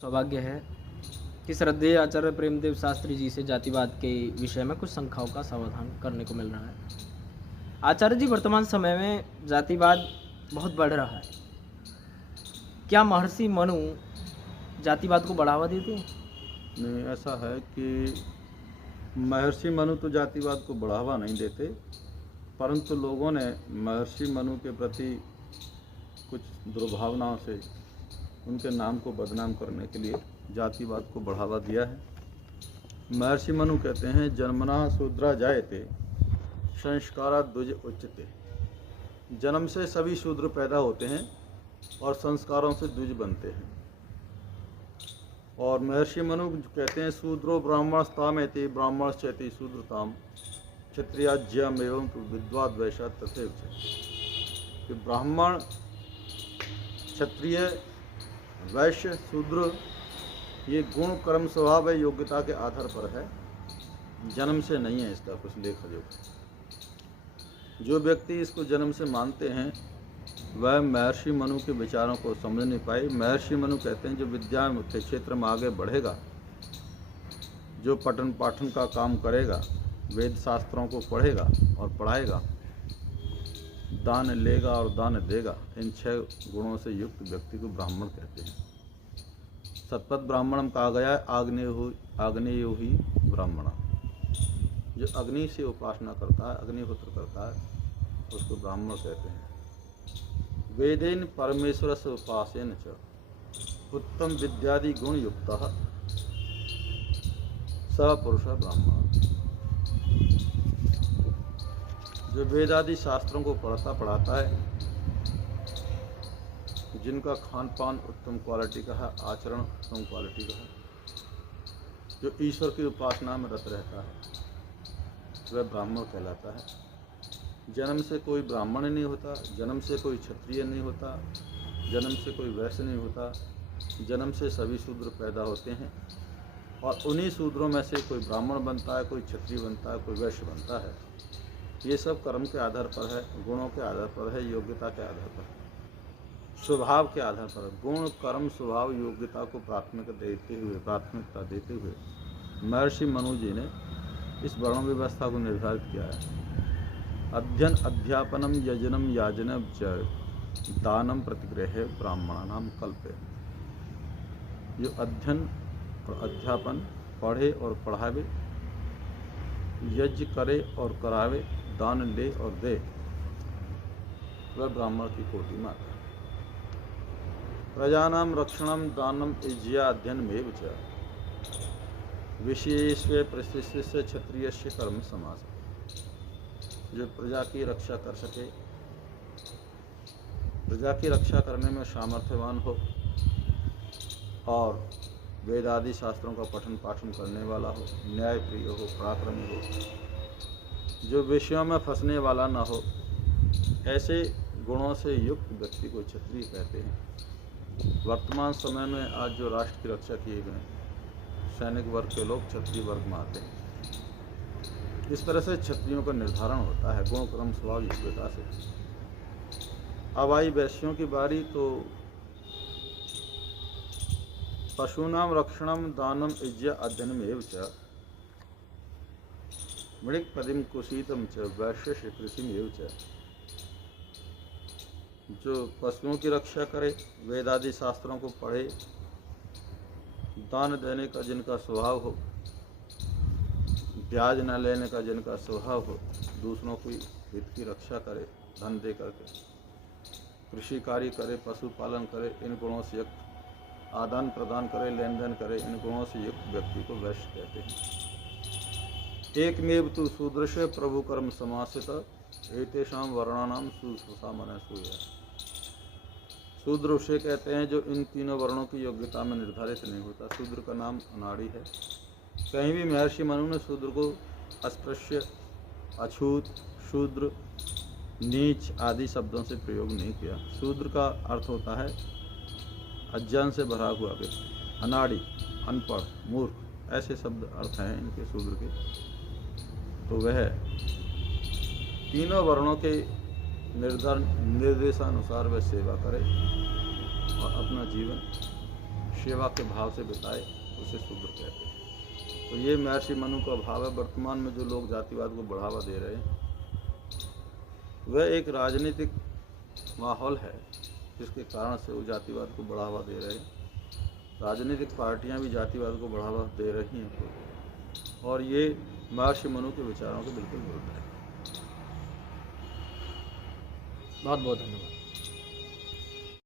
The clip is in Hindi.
सौभाग्य है कि श्रद्धेय आचार्य प्रेमदेव शास्त्री जी से जातिवाद के विषय में कुछ शंकाओं का समाधान करने को मिल रहा है। आचार्य जी, वर्तमान समय में जातिवाद बहुत बढ़ रहा है। क्या महर्षि मनु जातिवाद को बढ़ावा देते हैं? नहीं, ऐसा है कि महर्षि मनु तो जातिवाद को बढ़ावा नहीं देते, परंतु लोगों ने महर्षि मनु के प्रति कुछ दुर्भावनाओं से उनके नाम को बदनाम करने के लिए जातिवाद को बढ़ावा दिया है। महर्षि मनु कहते हैं, जन्मना शूद्रा जायते संस्कारा द्विज उच्चते। जन्म से सभी शूद्र पैदा होते हैं और संस्कारों से द्विज बनते हैं। और महर्षि मनु कहते हैं, शूद्रो ब्राह्मणस्तामेति ब्राह्मणश्चेति शूद्रताम क्षत्रियाज्यम एवं विद्वाद वैश्य तथैव कि ब्राह्मण, क्षत्रिय, वैश्य, शूद्र ये गुण कर्म स्वभाव है, योग्यता के आधार पर है, जन्म से नहीं है इसका कुछ लेखा जोखा। जो व्यक्ति इसको जन्म से मानते हैं वह महर्षि मनु के विचारों को समझ नहीं पाए। महर्षि मनु कहते हैं, जो विद्या के क्षेत्र में आगे बढ़ेगा, जो पठन पाठन का काम करेगा, वेद शास्त्रों को पढ़ेगा और पढ़ाएगा, दान लेगा और दान देगा, इन 6 गुणों से युक्त व्यक्ति को ब्राह्मण कहते हैं। सतपथ ब्राह्मणम कहा गया है, आग्नेयो ही ब्राह्मण। जो अग्नि से उपासना करता है, अग्निहोत्र करता है, उसको ब्राह्मण कहते हैं। वेदेन परमेश्वर से उपासेन च उत्तम विद्यादि गुण युक्त स पुरुष ब्राह्मण। जो वेदादि शास्त्रों को पढ़ाता है, जिनका खान पान उत्तम क्वालिटी का है, आचरण उत्तम क्वालिटी का है, जो ईश्वर की उपासना में रत रहता है, वह ब्राह्मण कहलाता है। जन्म से कोई ब्राह्मण नहीं होता, जन्म से कोई क्षत्रिय नहीं होता, जन्म से कोई वैश्य नहीं होता, जन्म से सभी शूद्र पैदा होते हैं और उन्हीं शूद्रों में से कोई ब्राह्मण बनता है, कोई क्षत्रिय बनता है, कोई वैश्य बनता है। ये सब कर्म के आधार पर है, गुणों के आधार पर है, योग्यता के आधार पर है, स्वभाव के आधार पर है। गुण कर्म स्वभाव योग्यता को प्राथमिकता देते हुए महर्षि मनु जी ने इस वर्ण व्यवस्था को निर्धारित किया है। अध्ययन अध्यापनम यजनम याजनम च दानम प्रतिग्रह ब्राह्मणानाम कल्पे। जो अध्ययन और अध्यापन, पढ़े और पढ़ावे, यज्ञ करे और करावे, दान ले और दे, वह ब्राह्मण की कोटि में आता है। प्रजानाम रक्षणम दानम इज्या अध्ययनमेव च विशेषे प्रशिष्य क्षत्रियस्य कर्म समास। जो प्रजा की रक्षा कर सके, प्रजा की रक्षा करने में सामर्थ्यवान हो और वेदादि शास्त्रों का पठन पाठन करने वाला हो, न्यायप्रिय हो, पराक्रमी हो, जो विषयों में फंसने वाला ना हो, ऐसे गुणों से युक्त व्यक्ति को क्षत्रिय कहते हैं। वर्तमान समय में आज जो राष्ट्र की रक्षा किए गए सैनिक वर्ग के लोग क्षत्रिय वर्ग में आते हैं। इस तरह से क्षत्रियों का निर्धारण होता है गुण कर्म स्वभाव योग्यता से। अब आई वैश्यों की बारी, तो पशूनाम रक्षणम दानम इज्या अध्ययनमेव च मृग पदिम कुशीतम च वैश्य कृषिमेव च। जो पशुओं की रक्षा करे, वेदादि शास्त्रों को पढ़े, दान देने का जिनका स्वभाव हो, ब्याज न लेने का जिनका स्वभाव हो, दूसरों की हित की रक्षा करे धन दे करके, कृषि कार्य करे, पशुपालन करे, इन गुणों से युक्त आदान प्रदान करे, लेन देन करे, इन गुणों से युक्त व्यक्ति को वैश्य कहते हैं। एकमेव तु शूद्रस्य प्रभु कर्म समासित एतेषां वर्णानाम सुश्रुषा मन सूया। शूद्र उसे कहते हैं जो इन तीनों वर्णों की योग्यता में निर्धारित नहीं होता। शूद्र का नाम अनाड़ी है। कहीं भी महर्षि मनु ने शूद्र को अस्पृश्य, अछूत, शूद्र, नीच आदि शब्दों से प्रयोग नहीं किया। शूद्र का अर्थ होता है अज्ञान से भरा हुआ व्यक्ति, अनाड़ी, अनपढ़, मूर्ख, ऐसे शब्द अर्थ हैं इनके शूद्र के। तो वह तीनों वर्णों के निर्देशानुसार वह सेवा करे और अपना जीवन सेवा के भाव से बिताए उसे शूद्र कहते हैं। तो ये महर्षि मनु का भाव है। वर्तमान में जो लोग जातिवाद को बढ़ावा दे रहे हैं वह एक राजनीतिक माहौल है जिसके कारण से वो जातिवाद को बढ़ावा दे रहे हैं। राजनीतिक पार्टियां भी जातिवाद को बढ़ावा दे रही हैं और ये महर्षि मनु के विचारों के बिल्कुल विरुद्ध है। बहुत बहुत धन्यवाद।